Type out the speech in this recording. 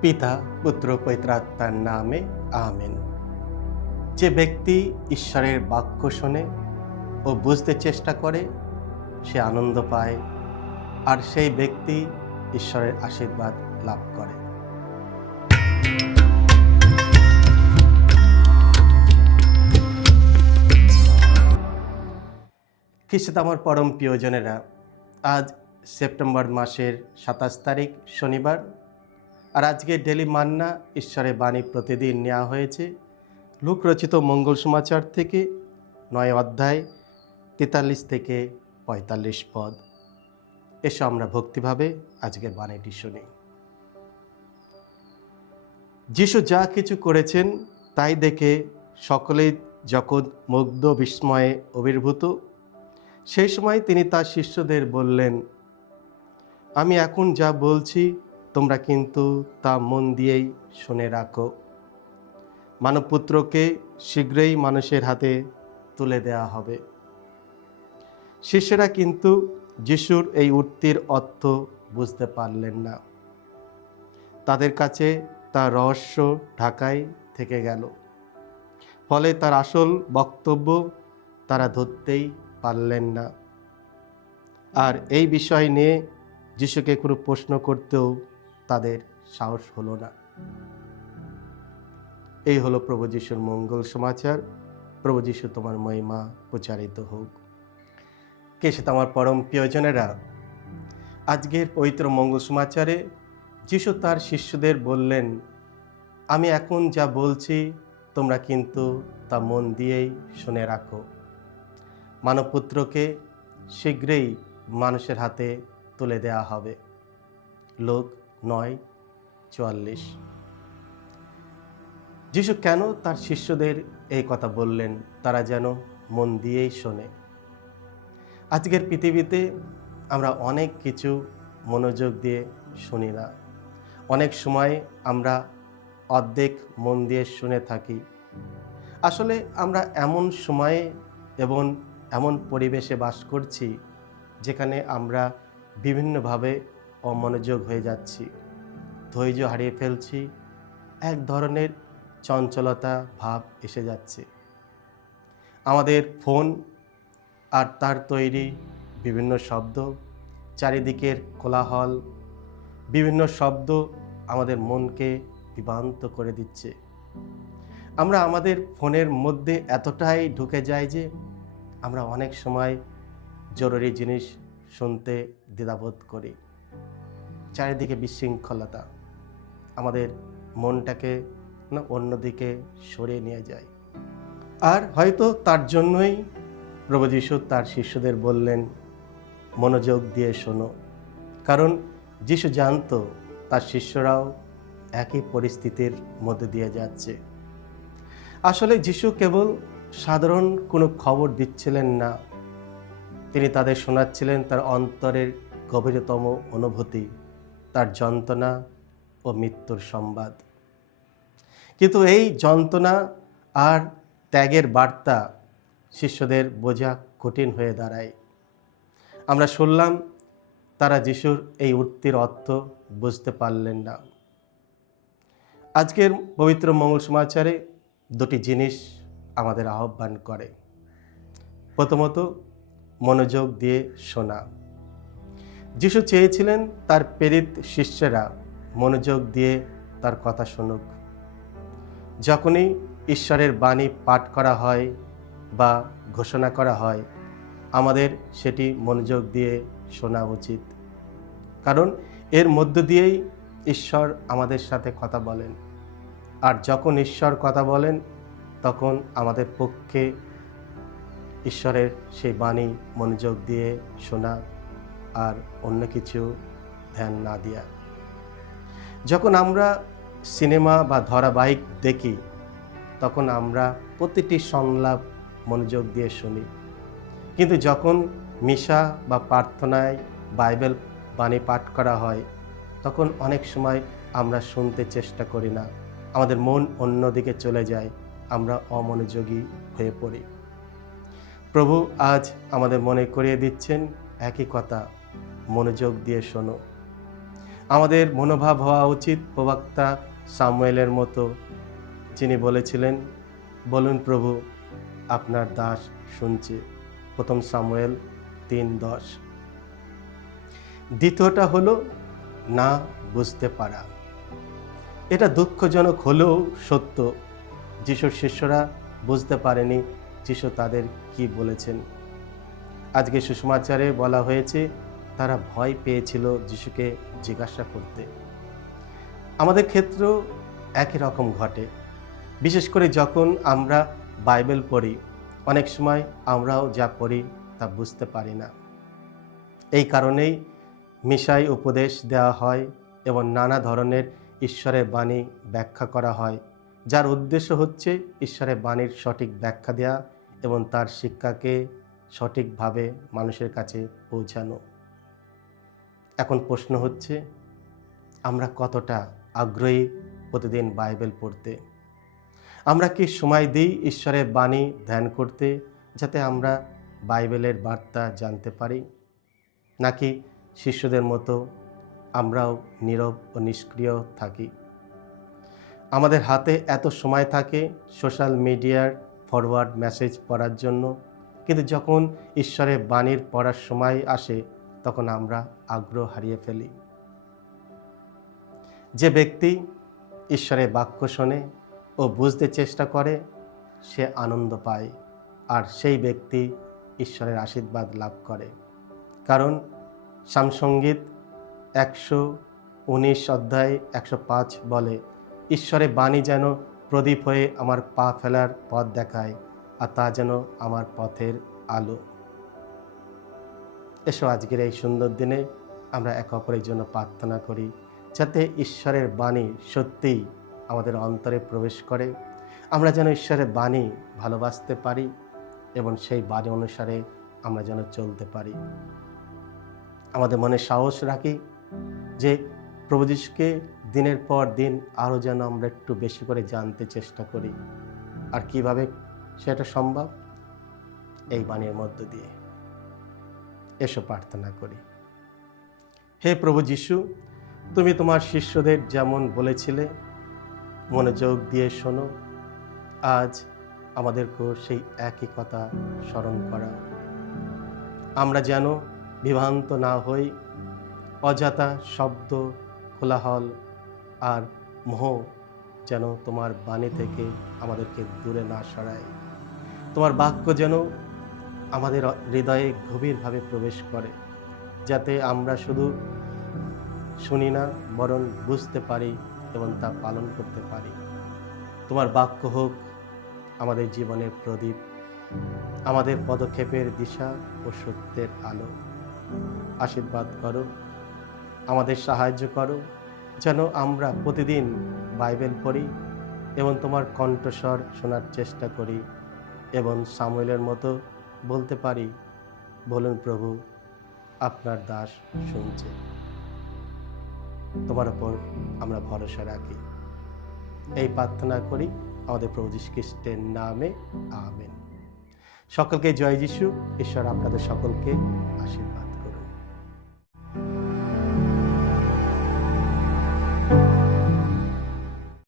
পিতা, পুত্র পৈত্রাত্মার নামে আমেন। যে ব্যক্তি ঈশ্বরের বাক্য শোনে ও বুঝতে চেষ্টা করে, সে আনন্দ পায়, আর সেই ব্যক্তি ঈশ্বরের আশীর্বাদ লাভ করে। খ্রিস্ট পরম প্রিয়জনেরা, আজ সেপ্টেম্বর মাসের সাতাশ তারিখ, শনিবার আর আজকে ডেলি মান্না ঈশ্বরের বাণী প্রতিদিন নেওয়া হয়েছে। লোক রচিত মঙ্গল সমাচার থেকে নয় অধ্যায় তেতাল্লিশ থেকে পঁয়তাল্লিশ পদ। এসো আমরা ভক্তিভাবে আজকের বাণীটি শুনি। যিশু যা কিছু করেছেন তাই দেখে সকলেই যখন মুগ্ধ বিস্ময়ে অবির্ভূত, সেই সময় তিনি তার শিষ্যদের বললেন, আমি এখন যা বলছি তোমরা কিন্তু তা মন দিয়েই শুনে রাখো। মানবপুত্রকে শীঘ্রই মানুষের হাতে তুলে দেওয়া হবে। শিষ্যরা কিন্তু যিশুর এই উক্তির অর্থ বুঝতে পারলেন না। তাদের কাছে তার রহস্য ঢাকায় থেকে গেল। ফলে তার আসল বক্তব্য তারা ধরতেই পারলেন না। আর এই বিষয় নিয়ে যিশুকে কোনো প্রশ্ন করতেও তাদের সাহস হলো না। এই হলো প্রভু যিশুর মঙ্গল সমাচার। প্রভু যিশু তোমার মহিমা প্রচারিত হোক। কে সে আমার পরম প্রিয়জনেরা? আজকের পবিত্র মঙ্গল সমাচারে যিশু তার শিষ্যদের বললেন, আমি এখন যা বলছি, তোমরা কিন্তু তা মন দিয়েই শুনে রাখো। মানবপুত্রকে শীঘ্রই মানুষের হাতে তুলে দেওয়া হবে। লোক নয়, চুয়াল্লিশ। যিশু কেন তার শিষ্যদের এই কথা বললেন? তারা যেন মন দিয়েই শোনে। আজকের পৃথিবীতে আমরা অনেক কিছু মনোযোগ দিয়ে শুনি না। অনেক সময় আমরা অর্ধেক মন দিয়ে শুনে থাকি। আসলে আমরা এমন সময়ে এবং এমন পরিবেশে বাস করছি যেখানে আমরা বিভিন্নভাবে অমনোযোগ হয়ে যাচ্ছি। ধৈর্য হারিয়ে ফেলছি। এক ধরনের চঞ্চলতা ভাব এসে যাচ্ছে। আমাদের ফোন আর তার তৈরি বিভিন্ন শব্দ, চারিদিকের কোলাহল, বিভিন্ন শব্দ আমাদের মনকে বিভ্রান্ত করে দিচ্ছে। আমরা আমাদের ফোনের মধ্যে এতটাই ঢুকে যাই যে আমরা অনেক সময় জরুরি জিনিস শুনতে দ্বিধাবোধ করি। চারিদিকে বিশৃঙ্খলতা। আমাদের মনটাকে না অন্যদিকে সরিয়ে নিয়ে যায়। আর হয়তো তার জন্যই প্রভু যিশু তার শিষ্যদের বললেন, মনোযোগ দিয়ে শোনো। কারণ যিশু জানতো তার শিষ্যরাও একই পরিস্থিতির মধ্যে দিয়ে যাচ্ছে। আসলে যিশু কেবল সাধারণ কোনো খবর দিচ্ছিলেন না। তিনি তাদের শোনাচ্ছিলেন তার অন্তরের গভীরতম অনুভূতি। তার যন্ত্রণা ও মৃত্যুর সংবাদ। কিন্তু এই যন্ত্রণা আর ত্যাগের বার্তা শিষ্যদের বোঝা কঠিন হয়ে দাঁড়ায়। আমরা শুনলাম, তারা যিশুর এই উক্তির অর্থ বুঝতে পারলেন না। আজকের পবিত্র মঙ্গল সমাচারে দুটি জিনিস আমাদের আহ্বান করে। প্রথমত, মনোযোগ দিয়ে শোনা। যিশু চেয়েছিলেন তার প্রেরিত শিষ্যরা মনোযোগ দিয়ে তার কথা শুনুক। যখনই ঈশ্বরের বাণী পাঠ করা হয় বা ঘোষণা করা হয়, আমাদের সেটি মনোযোগ দিয়ে শোনা উচিত। কারণ এর মধ্য দিয়েই ঈশ্বর আমাদের সাথে কথা বলেন। আর যখন ঈশ্বর কথা বলেন, তখন আমাদের পক্ষে ঈশ্বরের সেই বাণী মনোযোগ দিয়ে শোনা আর অন্য কিছু ধ্যান না দেওয়া যখন আমরা সিনেমা বা ধারাবাহিক দেখি, তখন আমরা প্রতিটি সংলাপ মনোযোগ দিয়ে শুনি। কিন্তু যখন মিশা বা প্রার্থনায় বাইবেল বাণী পাঠ করা হয়, তখন অনেক সময় আমরা শুনতে চেষ্টা করি না। আমাদের মন অন্যদিকে চলে যায়, আমরা অমনোযোগী হয়ে পড়ি। প্রভু আজ আমাদের মনে করিয়ে দিচ্ছেন একই কথা মনোযোগ দিয়ে শোনো। আমাদের মনোভাব হওয়া উচিত প্রবক্তা সামুয়েলের মতো, যিনি বলেছিলেন, বলুন প্রভু, আপনার দাস শুনছে। প্রথম সামুয়েল তিন দশ। দ্বিতীয়টা হলো, না বুঝতে পারা। এটা দুঃখজনক হলেও সত্য। যিশুর শিষ্যরা বুঝতে পারেনি যিশু তাদের কি বলেছেন। আজকে সুষমাচারে বলা হয়েছে তারা ভয় পেয়েছিল যিশুকে জিজ্ঞাসা করতে। আমাদের ক্ষেত্রেও একই রকম ঘটে। বিশেষ করে যখন আমরা বাইবেল পড়ি, অনেক সময় আমরাও যা পড়ি তা বুঝতে পারি না। এই কারণেই মিশাই উপদেশ দেওয়া হয় এবং নানা ধরনের ঈশ্বরের বাণী ব্যাখ্যা করা হয়, যার উদ্দেশ্য হচ্ছে ঈশ্বরের বাণীর সঠিক ব্যাখ্যা দেওয়া এবং তার শিক্ষাকে সঠিকভাবে মানুষের কাছে পৌঁছানো। এখন প্রশ্ন হচ্ছে, আমরা কতটা আগ্রহী প্রতিদিন বাইবেল পড়তে? আমরা কি সময় দিই ঈশ্বরের বাণী ধ্যান করতে যাতে আমরা বাইবেলের বার্তা জানতে পারি? নাকি শিষ্যদের মতো আমরাও নীরব ও নিষ্ক্রিয় থাকি? আমাদের হাতে এত সময় থাকে সোশ্যাল মিডিয়ার ফরওয়ার্ড মেসেজ পড়ার জন্য, কিন্তু যখন ঈশ্বরের বাণীর পড়ার সময় আসে তখন আমরা আগ্রহ হারিয়ে ফেলি। যে ব্যক্তি ঈশ্বরের বাক্য শোনে ও বুঝতে চেষ্টা করে, সে আনন্দ পায় আর সেই ব্যক্তি ঈশ্বরের আশীর্বাদ লাভ করে। কারণ সামসঙ্গীত একশো উনিশ অধ্যায় একশো পাঁচ বলে, ঈশ্বরের বাণী যেন প্রদীপ হয়ে আমার পা ফেলার পথ দেখায় আর তা যেন আমার পথের আলো। এসো আজকের এই সুন্দর দিনে আমরা একে অপরের জন্য প্রার্থনা করি, যাতে ঈশ্বরের বাণী সত্যিই আমাদের অন্তরে প্রবেশ করে। আমরা যেন ঈশ্বরের বাণী ভালোবাসতে পারি এবং সেই বাণী অনুসারে আমরা যেন চলতে পারি। আমাদের মনে সাহস রাখি যে প্রভু যিশুকে দিনের পর দিন আরও যেন আমরা একটু বেশি করে জানতে চেষ্টা করি। আর কীভাবে সেটা সম্ভব? এই বাণীর মধ্য দিয়ে। এসো প্রার্থনা করি। হে প্রভু যিশু, তুমি তোমার শিষ্যদের যেমন বলেছিলে মনোযোগ দিয়ে শোনো, আজ আমাদেরকেও সেই একই কথা স্মরণ করা আমরা যেন বিভ্রান্ত না হই, অযথা শব্দ, কোলাহল আর মোহ যেন তোমার বাণী থেকে আমাদেরকে দূরে না সরায়। তোমার বাক্য যেন আমাদের হৃদয়ে গভীরভাবে প্রবেশ করে, যাতে আমরা শুধু শুনি না, বরং বুঝতে পারি এবং তা পালন করতে পারি। তোমার বাক্য হোক আমাদের জীবনের প্রদীপ, আমাদের পদক্ষেপের দিশা ও সত্যের আলো। আশীর্বাদ করো, আমাদের সাহায্য করো, যেন আমরা প্রতিদিন বাইবেল পড়ি এবং তোমার কণ্ঠস্বর শোনার চেষ্টা করি এবং সামুয়েলের মতো বলতে পারি, বলুন প্রভু, আপনার দাস শুনছে। তোমার ওপর আমরা ভরসা রাখি। এই প্রার্থনা করি আমাদের প্রভু খ্রিস্টের নামে, আমেন। সকলকে জয় যিশু, ঈশ্বর আপনাদের সকলকে আশীর্বাদ